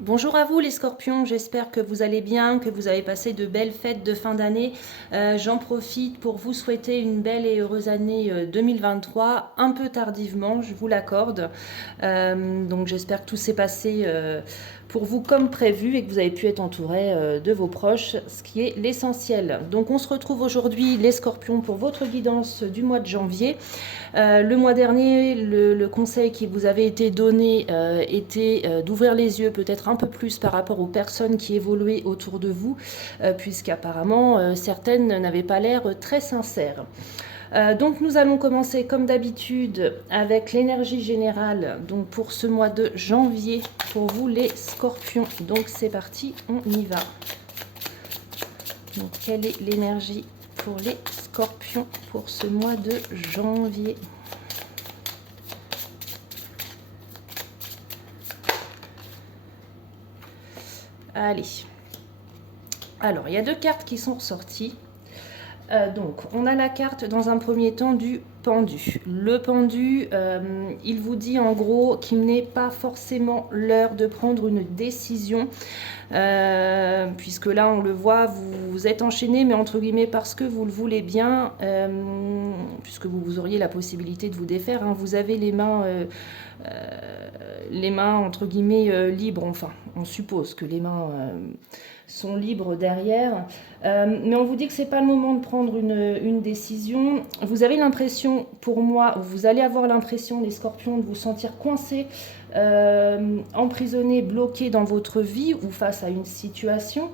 Bonjour à vous les scorpions, j'espère que vous allez bien, que vous avez passé de belles fêtes de fin d'année. J'en profite pour vous souhaiter une belle et heureuse année 2023, un peu tardivement, je vous l'accorde. Donc j'espère que tout s'est passé pour vous comme prévu et que vous avez pu être entouré de vos proches, ce qui est l'essentiel. Donc on se retrouve aujourd'hui les scorpions pour votre guidance du mois de janvier. Le mois dernier, le conseil qui vous avait été donné était d'ouvrir les yeux peut-être un peu plus par rapport aux personnes qui évoluaient autour de vous, puisqu'apparemment certaines n'avaient pas l'air très sincères. Donc nous allons commencer comme d'habitude avec l'énergie générale donc pour ce mois de janvier pour vous les scorpions. Donc c'est parti, on y va. Donc quelle est l'énergie pour les scorpions pour ce mois de janvier? Allez. Alors, il y a deux cartes qui sont ressorties. Donc, on a la carte dans un premier temps du pendu. Le pendu, il vous dit en gros qu'il n'est pas forcément l'heure de prendre une décision, puisque là, on le voit, vous êtes enchaîné, mais entre guillemets parce que vous le voulez bien, puisque vous auriez la possibilité de vous défaire. Hein, vous avez les mains entre guillemets libres, enfin, on suppose que les mains sont libres derrière. Mais on vous dit que ce n'est pas le moment de prendre une décision. Vous avez l'impression, pour moi, vous allez avoir l'impression, les scorpions, de vous sentir coincé, emprisonné, bloqué dans votre vie ou face à une situation.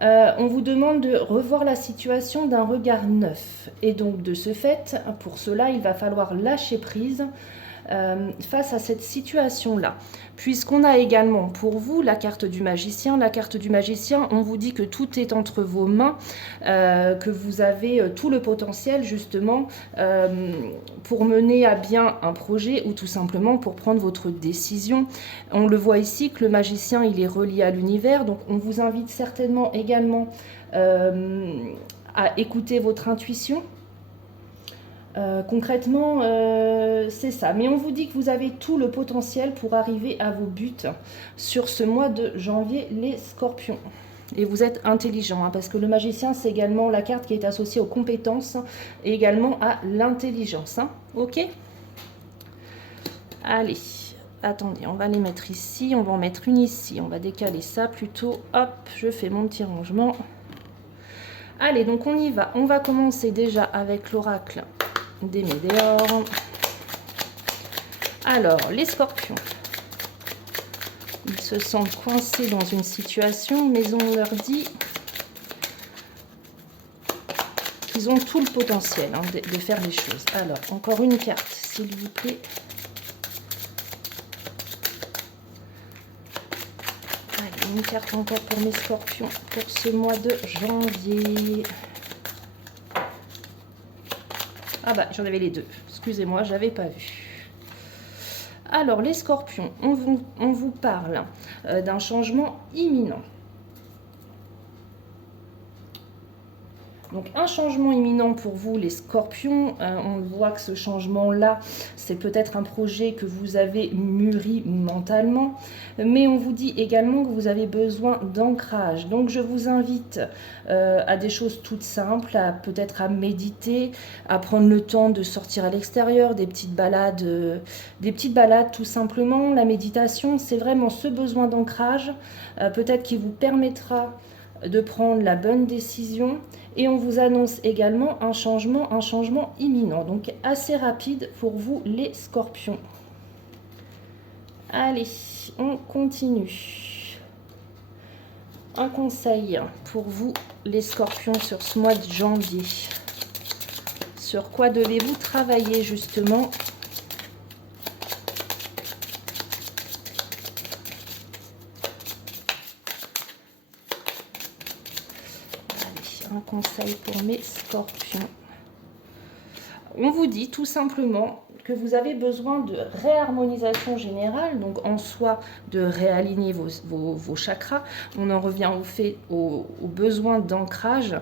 On vous demande de revoir la situation d'un regard neuf. Et donc, de ce fait, pour cela, il va falloir lâcher prise face à cette situation-là. Puisqu'on a également pour vous la carte du magicien. La carte du magicien, on vous dit que tout est entre vos mains, que vous avez tout le potentiel justement pour mener à bien un projet ou tout simplement pour prendre votre décision. On le voit ici que le magicien, il est relié à l'univers, donc on vous invite certainement également à écouter votre intuition. Concrètement, c'est ça. Mais on vous dit que vous avez tout le potentiel pour arriver à vos buts sur ce mois de janvier, les scorpions. Et vous êtes intelligent, hein, parce que le magicien, c'est également la carte qui est associée aux compétences et également à l'intelligence. Hein. Ok? Allez, attendez, on va les mettre ici, on va en mettre une ici. On va décaler ça plutôt. Hop, je fais mon petit rangement. Allez, donc on y va. On va commencer déjà avec l'oracle des météores. Alors, les scorpions, ils se sentent coincés dans une situation, mais on leur dit qu'ils ont tout le potentiel hein, de faire des choses. Alors, encore une carte, s'il vous plaît. Allez, une carte encore pour mes scorpions pour ce mois de janvier. Ah bah, j'en avais les deux. Excusez-moi, je n'avais pas vu. Alors, les scorpions, on vous parle d'un changement imminent. Donc un changement imminent pour vous les scorpions, on voit que ce changement-là, c'est peut-être un projet que vous avez mûri mentalement, mais on vous dit également que vous avez besoin d'ancrage. Donc je vous invite à des choses toutes simples, peut-être à méditer, à prendre le temps de sortir à l'extérieur, des petites balades tout simplement. La méditation, c'est vraiment ce besoin d'ancrage, peut-être qui vous permettra de prendre la bonne décision. Et on vous annonce également un changement imminent, donc assez rapide pour vous les scorpions. Allez, on continue. Un conseil pour vous les scorpions sur ce mois de janvier. Sur quoi devez-vous travailler justement ? Un conseil pour mes scorpions. On vous dit tout simplement que vous avez besoin de réharmonisation générale, donc en soi de réaligner vos chakras. On en revient au besoin d'ancrage.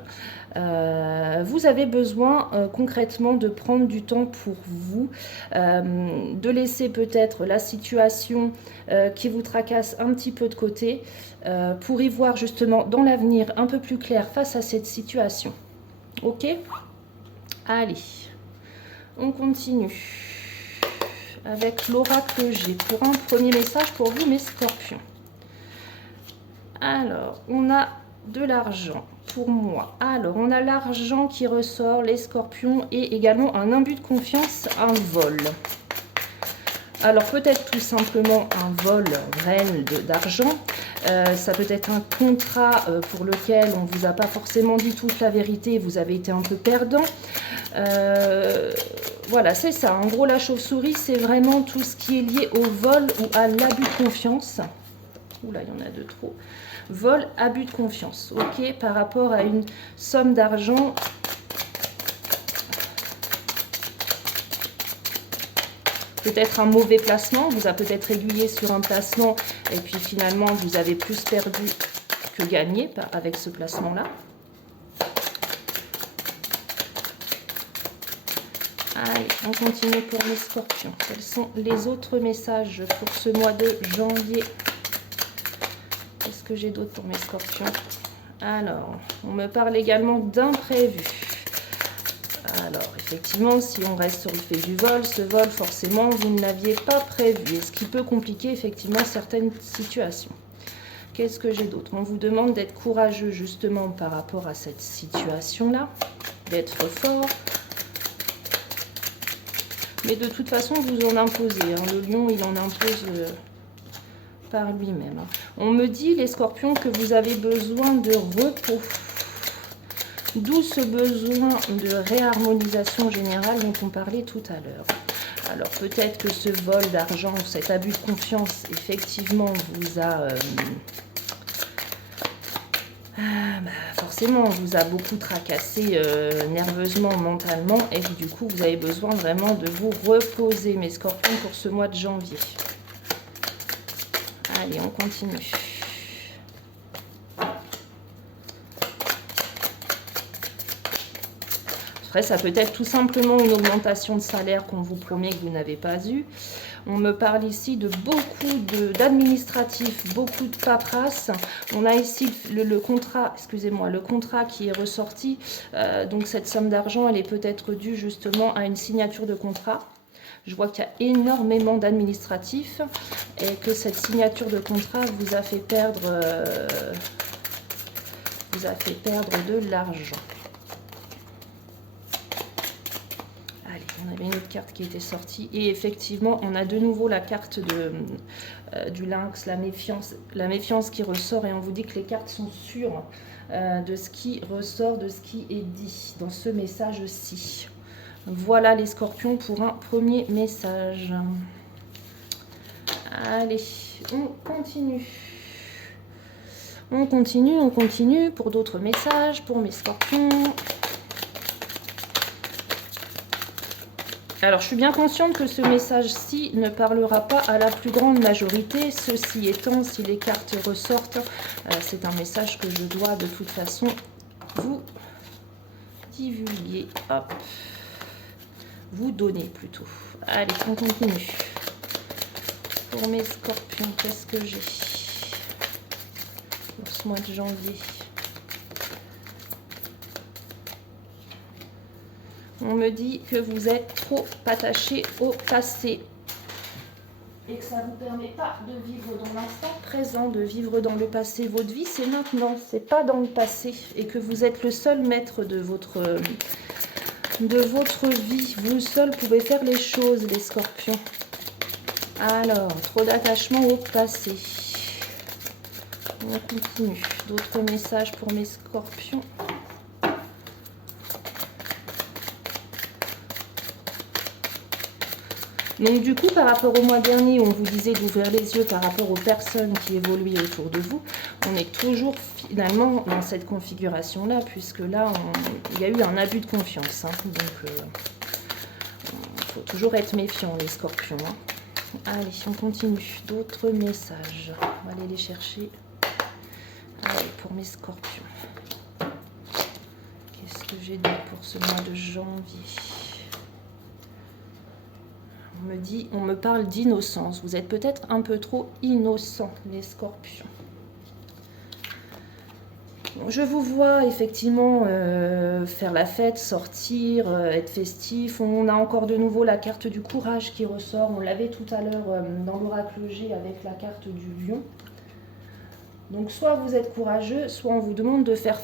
Vous avez besoin concrètement de prendre du temps pour vous, de laisser peut-être la situation qui vous tracasse un petit peu de côté, pour y voir justement dans l'avenir un peu plus clair face à cette situation. Ok? Allez, on continue avec l'oracle G pour un premier message pour vous, mes scorpions. Alors, on a de l'argent pour moi. Alors, on a l'argent qui ressort, les scorpions, et également un imbut de confiance, un vol. Alors, peut-être tout simplement un vol réel d'argent. Ça peut être un contrat pour lequel on ne vous a pas forcément dit toute la vérité et vous avez été un peu perdant. Voilà, c'est ça. En gros, la chauve-souris, c'est vraiment tout ce qui est lié au vol ou à l'abus de confiance. Oula, il y en a de trop. Vol, abus de confiance, ok, par rapport à une somme d'argent. Peut-être un mauvais placement, vous a peut-être aiguillé sur un placement et puis finalement vous avez plus perdu que gagné avec ce placement-là. Allez, on continue pour mes scorpions. Quels sont les autres messages pour ce mois de janvier? Qu'est-ce que j'ai d'autre pour mes scorpions? Alors, on me parle également d'imprévu. Alors, effectivement, si on reste sur le fait du vol, ce vol, forcément, vous ne l'aviez pas prévu. Et ce qui peut compliquer, effectivement, certaines situations. Qu'est-ce que j'ai d'autre? On vous demande d'être courageux, justement, par rapport à cette situation-là. D'être fort. Mais de toute façon, vous en imposez. Hein. Le lion, il en impose par lui-même. Hein. On me dit, les scorpions, que vous avez besoin de repos. D'où ce besoin de réharmonisation générale dont on parlait tout à l'heure. Alors peut-être que ce vol d'argent, cet abus de confiance, effectivement, vous a... forcément, vous a beaucoup tracassé nerveusement, mentalement, et du coup, vous avez besoin vraiment de vous reposer, mes scorpions, pour ce mois de janvier. Allez, on continue. Après, ça peut être tout simplement une augmentation de salaire qu'on vous promet que vous n'avez pas eu. On me parle ici de beaucoup d'administratifs, beaucoup de paperasse. On a ici le contrat, excusez-moi, le contrat qui est ressorti. Donc cette somme d'argent, elle est peut-être due justement à une signature de contrat. Je vois qu'il y a énormément d'administratifs et que cette signature de contrat vous a fait perdre de l'argent. Allez, on avait une autre carte qui était sortie et effectivement, on a de nouveau la carte du lynx, la méfiance qui ressort et on vous dit que les cartes sont sûres de ce qui ressort, de ce qui est dit dans ce message-ci. Voilà les scorpions pour un premier message. Allez, on continue. On continue pour d'autres messages, pour mes scorpions. Alors, je suis bien consciente que ce message-ci ne parlera pas à la plus grande majorité. Ceci étant, si les cartes ressortent, c'est un message que je dois de toute façon vous divulguer. Hop. Vous donner plutôt. Allez, on continue. Pour mes scorpions, qu'est-ce que j'ai pour ce mois de janvier? On me dit que vous êtes trop attaché au passé et que ça ne vous permet pas de vivre dans l'instant présent, de vivre dans le passé. Votre vie, c'est maintenant, c'est pas dans le passé et que vous êtes le seul maître de votre vie. Vous seul pouvez faire les choses, les scorpions. Alors, trop d'attachement au passé. On continue. D'autres messages pour mes scorpions. Donc du coup, par rapport au mois dernier, où on vous disait d'ouvrir les yeux par rapport aux personnes qui évoluaient autour de vous, on est toujours finalement dans cette configuration-là, puisque là, il y a eu un abus de confiance. Hein. Donc, faut toujours être méfiant, les scorpions. Hein. Allez, on continue. D'autres messages. On va aller les chercher. Allez, pour mes scorpions. Qu'est-ce que j'ai dit pour ce mois de janvier? On me parle d'innocence. Vous êtes peut-être un peu trop innocents, les scorpions. Je vous vois effectivement faire la fête, sortir, être festif. On a encore de nouveau la carte du courage qui ressort. On l'avait tout à l'heure dans l'oracle G avec la carte du lion. Donc soit vous êtes courageux, soit on vous demande de faire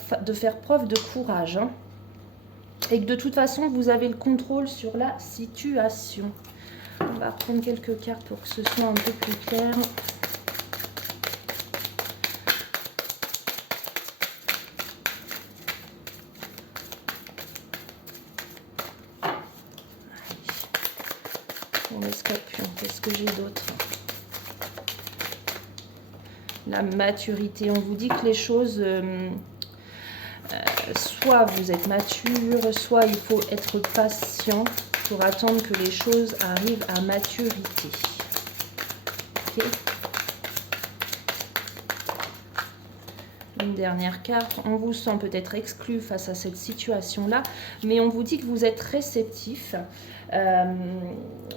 preuve de courage. Hein, et que de toute façon, vous avez le contrôle sur la situation. On va prendre quelques cartes pour que ce soit un peu plus clair. Les scorpions, qu'est-ce que j'ai d'autre? La maturité. On vous dit que les choses, soit vous êtes mature, soit il faut être patient pour attendre que les choses arrivent à maturité. Ok. Une dernière carte. On vous sent peut-être exclu face à cette situation-là, mais on vous dit que vous êtes réceptif.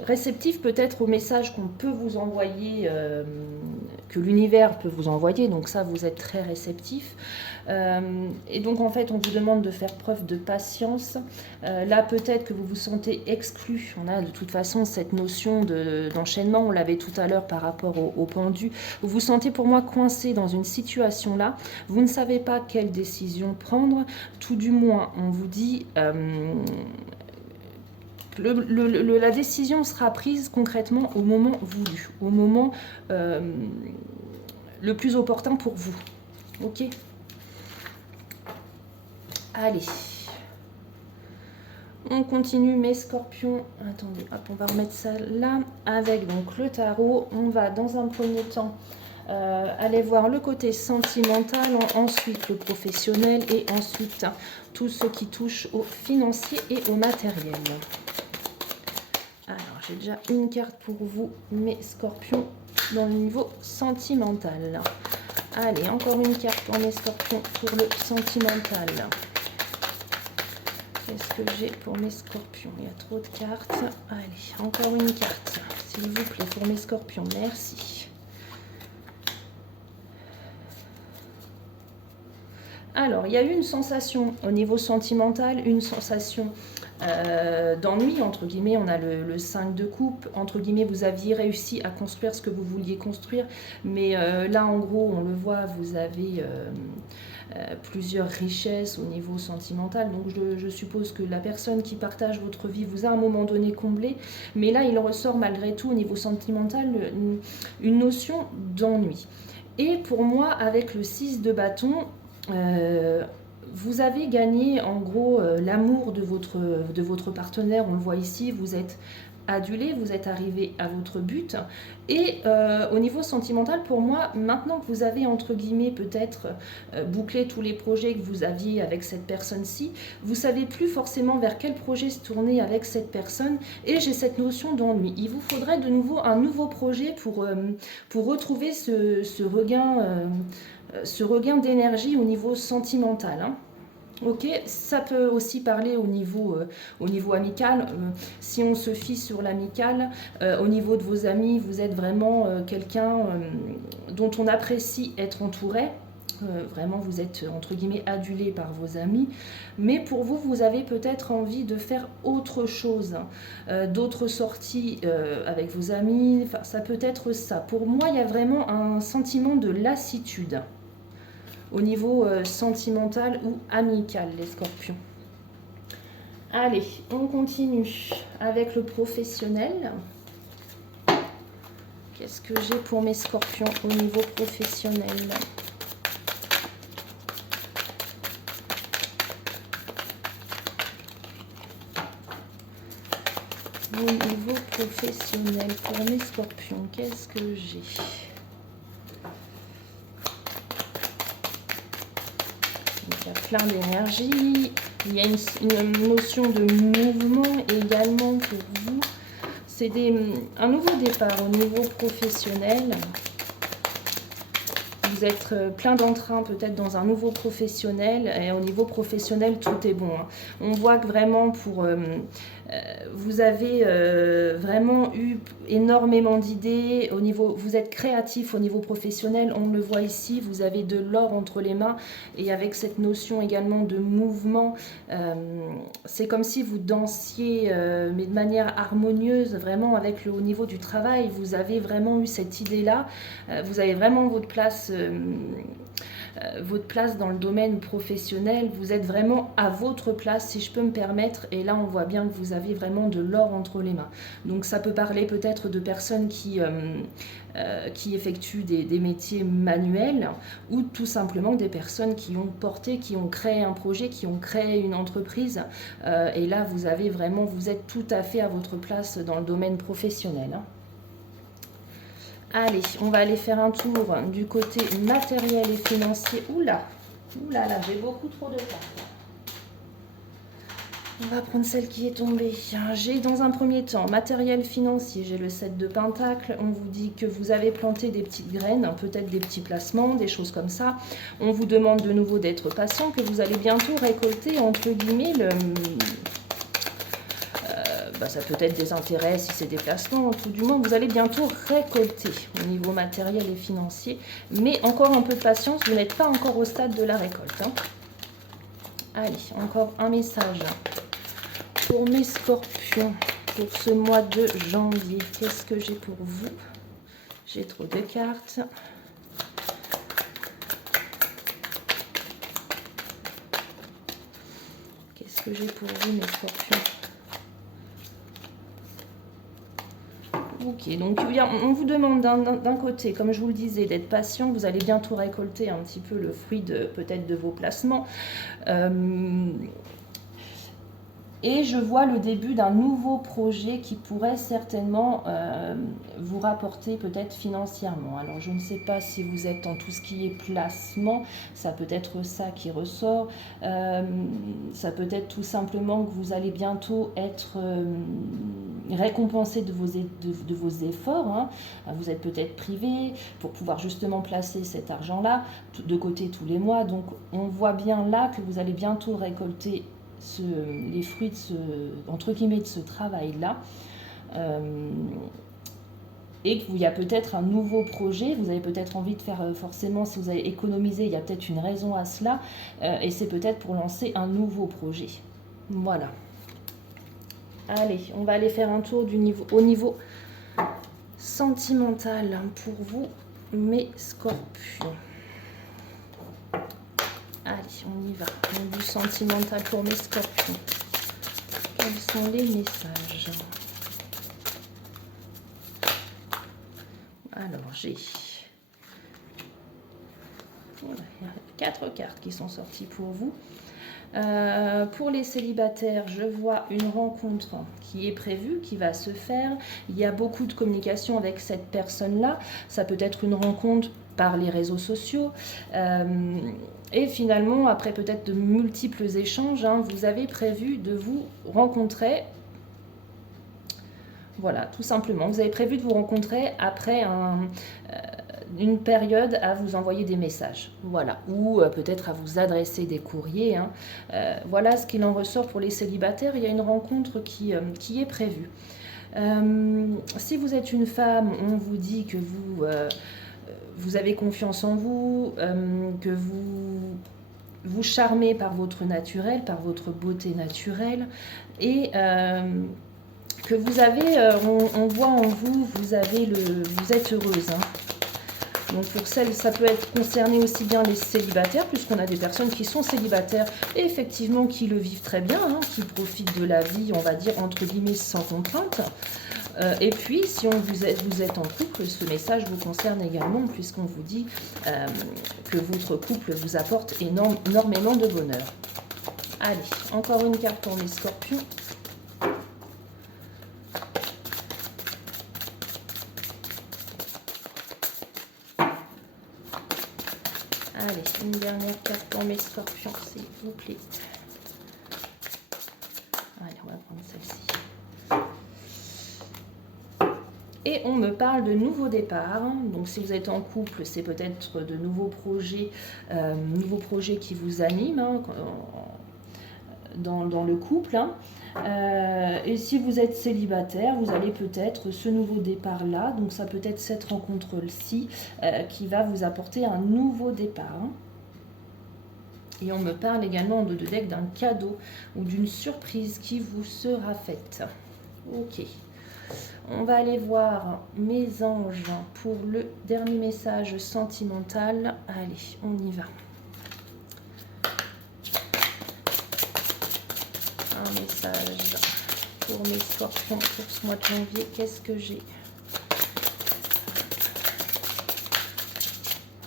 Réceptif peut-être au message qu'on peut vous envoyer, que l'univers peut vous envoyer, donc ça vous êtes très réceptif. Et donc en fait on vous demande de faire preuve de patience. Là peut-être que vous vous sentez exclu. On a de toute façon cette notion d'enchaînement, on l'avait tout à l'heure par rapport au pendu. Vous vous sentez pour moi coincé dans une situation là, vous ne savez pas quelle décision prendre, tout du moins on vous dit... la décision sera prise concrètement au moment voulu, au moment le plus opportun pour vous. Ok? Allez. On continue mes scorpions. Attendez, hop, on va remettre ça là. Avec donc le tarot, on va dans un premier temps aller voir le côté sentimental, ensuite le professionnel et ensuite tout ce qui touche au financier et au matériel. Alors, j'ai déjà une carte pour vous, mes scorpions, dans le niveau sentimental. Allez, encore une carte pour mes scorpions pour le sentimental. Qu'est-ce que j'ai pour mes scorpions? Il y a trop de cartes. Allez, encore une carte, s'il vous plaît, pour mes scorpions. Merci. Alors, il y a eu une sensation au niveau sentimental, une sensation d'ennui, entre guillemets. On a le 5 de coupe, entre guillemets, vous aviez réussi à construire ce que vous vouliez construire, mais là, en gros, on le voit, vous avez plusieurs richesses au niveau sentimental, donc je suppose que la personne qui partage votre vie vous a à un moment donné comblé, mais là, il ressort malgré tout au niveau sentimental une notion d'ennui. Et pour moi, avec le 6 de bâton, vous avez gagné en gros l'amour de votre partenaire, on le voit ici, vous êtes adulé, vous êtes arrivé à votre but. Et au niveau sentimental, pour moi, maintenant que vous avez entre guillemets peut-être bouclé tous les projets que vous aviez avec cette personne-ci, vous savez plus forcément vers quel projet se tourner avec cette personne, et j'ai cette notion d'ennui. Il vous faudrait de nouveau un nouveau projet pour retrouver ce regain d'énergie au niveau sentimental. Hein. Ok, ça peut aussi parler au niveau amical. Si on se fie sur l'amical, au niveau de vos amis, vous êtes vraiment quelqu'un dont on apprécie être entouré. Vraiment, vous êtes entre guillemets adulé par vos amis. Mais pour vous, vous avez peut-être envie de faire autre chose, d'autres sorties avec vos amis. Enfin, ça peut être ça. Pour moi, il y a vraiment un sentiment de lassitude au niveau sentimental ou amical, les scorpions. Allez, on continue avec le professionnel. Qu'est-ce que j'ai pour mes scorpions au niveau professionnel? Au niveau professionnel, pour mes scorpions, qu'est-ce que j'ai? Il y a plein d'énergie, il y a une notion de mouvement également pour vous. c'est un nouveau départ au niveau professionnel. Vous êtes plein d'entrain peut-être dans un nouveau professionnel. Et au niveau professionnel, tout est bon. Hein. On voit que vraiment vous avez vraiment eu énormément d'idées. Vous êtes créatif au niveau professionnel. On le voit ici. Vous avez de l'or entre les mains. Et avec cette notion également de mouvement, c'est comme si vous dansiez, mais de manière harmonieuse, vraiment au niveau du travail. Vous avez vraiment eu cette idée-là. Vous avez vraiment votre place dans le domaine professionnel, vous êtes vraiment à votre place si je peux me permettre, et là on voit bien que vous avez vraiment de l'or entre les mains. Donc ça peut parler peut-être de personnes qui effectuent des métiers manuels, ou tout simplement des personnes qui ont créé un projet, qui ont créé une entreprise, et là vous êtes tout à fait à votre place dans le domaine professionnel. Hein. Allez, on va aller faire un tour du côté matériel et financier. Oula, là, j'ai beaucoup trop de cartes. On va prendre celle qui est tombée. J'ai dans un premier temps matériel financier, j'ai le 7 de Pentacle. On vous dit que vous avez planté des petites graines, peut-être des petits placements, des choses comme ça. On vous demande de nouveau d'être patient, que vous allez bientôt récolter, entre guillemets, ça peut être des intérêts si c'est des placements, tout du moins vous allez bientôt récolter au niveau matériel et financier, mais encore un peu de patience, vous n'êtes pas encore au stade de la récolte. Hein. Allez, encore un message pour mes scorpions pour ce mois de janvier. Qu'est-ce que j'ai pour vous? J'ai trop de cartes. Qu'est-ce que j'ai pour vous, mes scorpions? Ok, donc on vous demande d'un côté, comme je vous le disais, d'être patient. Vous allez bientôt récolter un petit peu le fruit peut-être de vos placements. Et je vois le début d'un nouveau projet qui pourrait certainement vous rapporter peut-être financièrement. Alors je ne sais pas si vous êtes dans tout ce qui est placement, ça peut être ça qui ressort. Ça peut être tout simplement que vous allez bientôt être récompensé de vos efforts. Hein. Vous êtes peut-être privé pour pouvoir justement placer cet argent-là de côté tous les mois. Donc on voit bien là que vous allez bientôt récolter les fruits entre guillemets, de ce travail-là. Et qu'il y a peut-être un nouveau projet, vous avez peut-être envie de faire forcément, si vous avez économisé, il y a peut-être une raison à cela, et c'est peut-être pour lancer un nouveau projet. Voilà. Allez, on va aller faire un tour au niveau sentimental pour vous, mes scorpions. Allez, on y va. Du sentimental pour mes scorpions. Quels sont les messages? Alors, j'ai... Voilà, il y a 4 cartes qui sont sorties pour vous. Pour les célibataires, je vois une rencontre qui est prévue, qui va se faire. Il y a beaucoup de communication avec cette personne-là. Ça peut être une rencontre par les réseaux sociaux. Et finalement, après peut-être de multiples échanges, hein, vous avez prévu de vous rencontrer. Voilà, tout simplement. Vous avez prévu de vous rencontrer après une période à vous envoyer des messages. Voilà, ou peut-être à vous adresser des courriers. Hein. Voilà ce qu'il en ressort pour les célibataires. Il y a une rencontre qui est prévue. Si vous êtes une femme, on vous dit que vous avez confiance en vous, que vous charmez par votre naturel, par votre beauté naturelle, et que vous avez, on voit en vous, vous êtes heureuse. Hein. Donc pour celles, ça peut être concerné aussi bien les célibataires, puisqu'on a des personnes qui sont célibataires et effectivement qui le vivent très bien, hein, qui profitent de la vie, on va dire, entre guillemets, sans contrainte. Et puis, si vous êtes en couple, ce message vous concerne également, puisqu'on vous dit que votre couple vous apporte énormément de bonheur. Allez, encore une carte pour mes scorpions. Allez, une dernière carte pour mes scorpions, s'il vous plaît. Allez, on va prendre celle-ci. Et on me parle de nouveaux départs. Donc si vous êtes en couple, c'est peut-être de nouveaux projets qui vous animent hein, dans le couple. Hein. Et si vous êtes célibataire, vous allez peut-être ce nouveau départ-là, donc ça peut être cette rencontre-ci qui va vous apporter un nouveau départ. Hein. Et on me parle également de deck d'un cadeau ou d'une surprise qui vous sera faite. Ok. On va aller voir mes anges pour le dernier message sentimental. Allez, on y va. Un message pour mes scorpions pour ce mois de janvier. Qu'est-ce que j'ai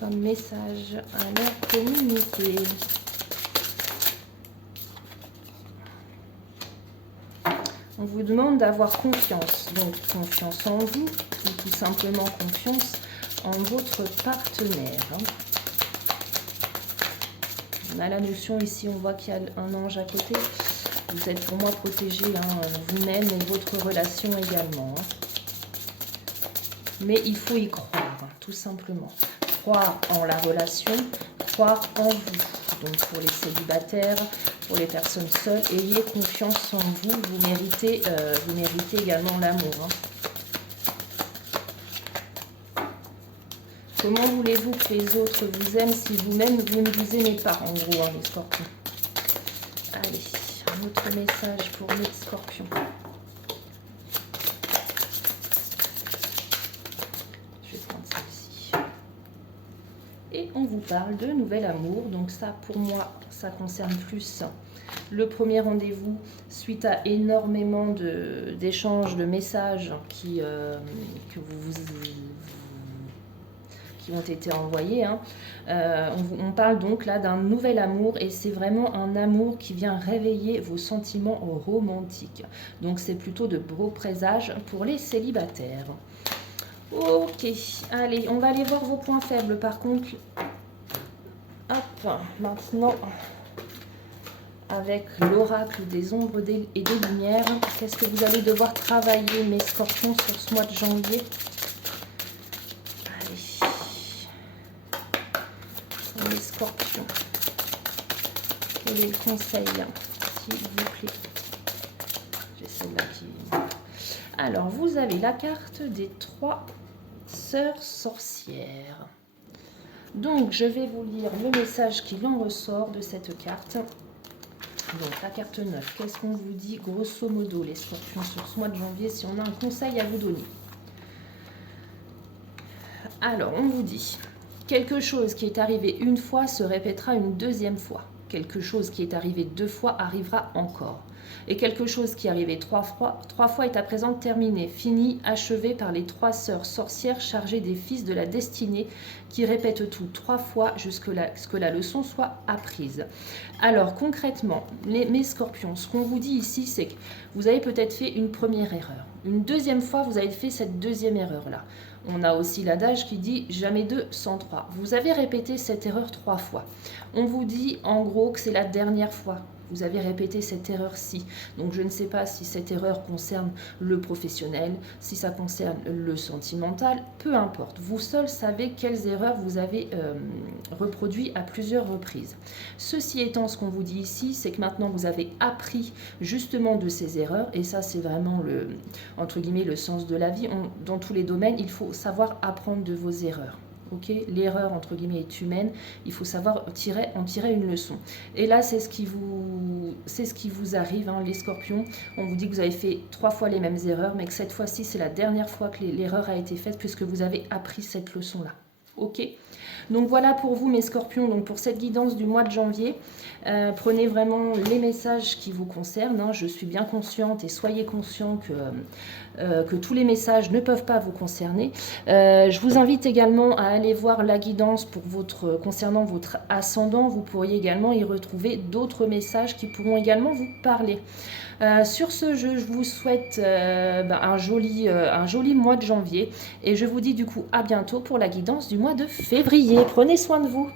comme message à leur communiquer? On vous demande d'avoir confiance, donc confiance en vous, ou tout simplement confiance en votre partenaire. On a la notion ici, on voit qu'il y a un ange à côté. Vous êtes pour moi protégé, hein, vous-même et votre relation également. Hein. Mais il faut y croire, tout simplement. Croire en la relation, croire en vous. Donc pour les célibataires, pour les personnes seules, ayez confiance en vous. Vous méritez également l'amour. Hein. Comment voulez-vous que les autres vous aiment si vous-même vous ne vous aimez pas, en gros, hein, les scorpions? Allez, un autre message pour les scorpions. Je vais prendre celle-ci. Et on vous parle de nouvel amour. Donc ça, pour moi, ça concerne plus le premier rendez-vous suite à énormément d'échanges, de messages qui ont été envoyés. Hein. On parle donc là d'un nouvel amour et c'est vraiment un amour qui vient réveiller vos sentiments romantiques. Donc c'est plutôt de beaux présages pour les célibataires. Ok, allez, on va aller voir vos points faibles par contre. Hop, maintenant, avec l'oracle des ombres et des lumières, qu'est-ce que vous allez devoir travailler, mes scorpions, sur ce mois de janvier? Allez, pour les scorpions, quel est le conseil, s'il vous plaît? J'ai celle-là qui... Alors, vous avez la carte des 3 sœurs sorcières. Donc, je vais vous lire le message qu'il en ressort de cette carte. Donc, la carte 9, qu'est-ce qu'on vous dit grosso modo, les scorpions, sur ce mois de janvier, si on a un conseil à vous donner? Alors, on vous dit, quelque chose qui est arrivé une fois se répétera une deuxième fois. Quelque chose qui est arrivé 2 fois arrivera encore. Et quelque chose qui est arrivé 3 fois est à présent terminé, fini, achevé par les 3 sœurs sorcières chargées des fils de la destinée qui répètent tout 3 fois jusqu'à ce que la leçon soit apprise. Alors concrètement, mes scorpions, ce qu'on vous dit ici, c'est que vous avez peut-être fait une première erreur. Une deuxième fois, vous avez fait cette deuxième erreur-là. On a aussi l'adage qui dit « jamais 2 sans 3 ». Vous avez répété cette erreur 3 fois. On vous dit en gros que c'est la dernière fois. Vous avez répété cette erreur-ci. Donc je ne sais pas si cette erreur concerne le professionnel, si ça concerne le sentimental, peu importe. Vous seuls savez quelles erreurs vous avez reproduites à plusieurs reprises. Ceci étant, ce qu'on vous dit ici, c'est que maintenant vous avez appris justement de ces erreurs, et ça c'est vraiment le, entre guillemets, le sens de la vie. Dans tous les domaines, il faut savoir apprendre de vos erreurs. Okay, l'erreur entre guillemets est humaine, il faut savoir en tirer une leçon. Et là c'est ce qui vous arrive, hein, les scorpions. On vous dit que vous avez fait 3 fois les mêmes erreurs, mais que cette fois-ci c'est la dernière fois que l'erreur a été faite puisque vous avez appris cette leçon là. Ok, donc voilà pour vous mes scorpions, donc pour cette guidance du mois de janvier. Prenez vraiment les messages qui vous concernent, hein. Je suis bien consciente et soyez conscients que tous les messages ne peuvent pas vous concerner. Je vous invite également à aller voir la guidance concernant votre ascendant. Vous pourriez également y retrouver d'autres messages qui pourront également vous parler. Sur ce, je vous souhaite un joli mois de janvier et je vous dis du coup à bientôt pour la guidance du mois de février. Prenez soin de vous.